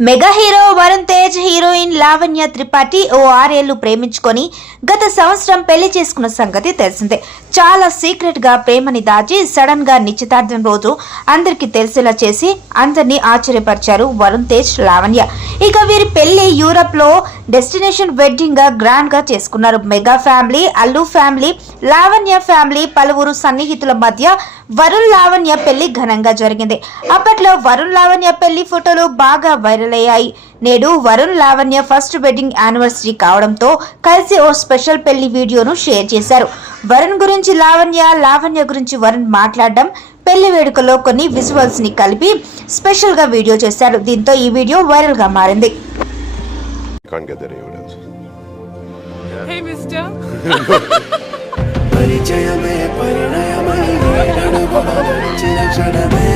Mega hero Varun Tej heroine Lavanya Tripathi ఓ 6 ఏళ్లు ప్రేమించుకొని గత సంవత్సరం పెళ్లి చేసుకున్న సంగతి తెలిసిందే. చాలా సీక్రెట్ గా ప్రేమని దాచి సడన్ గా నిశ్చితార్థం రోజు అందరికి తెలిసేలా చేసి అందరినీ ఆశ్చర్యపరిచారు వరుణ్ తేజ్ లావణ్య. ఇక వీరి పెళ్లి యూరప్ లో డెస్టినేషన్ వెడ్డింగ్ గా గ్రాండ్ గా చేసుకున్నారు. Mega family, Allu family, Lavanya family పలువురు సన్నిహితుల మధ్య వరుణ్ లావణ్య పెళ్లి ఘనంగా జరిగింది. అప్పట్లో వరుణ్ లావణ్య పెళ్లి ఫోటోలు బాగా వైరల్ అయ్యాయి. నేడు Varun Lavanya first wedding anniversary కావడంతో కలిసి ఓ స్పెషల్ పెళ్లి వీడియోను షేర్ చేశారు. వరుణ్ గురించి లావణ్య, లావణ్య గురించి వరుణ్ మాట్లాడడం, పెళ్లి వేడుకలో కొన్ని విజువల్స్ ని కలిపి స్పెషల్ గా వీడియో చేశారు. దీంతో ఈ వీడియో వైరల్ గా మారింది. Hey mister. పరిచయమే పరిణయమై నడుగువ చిరక్షణమే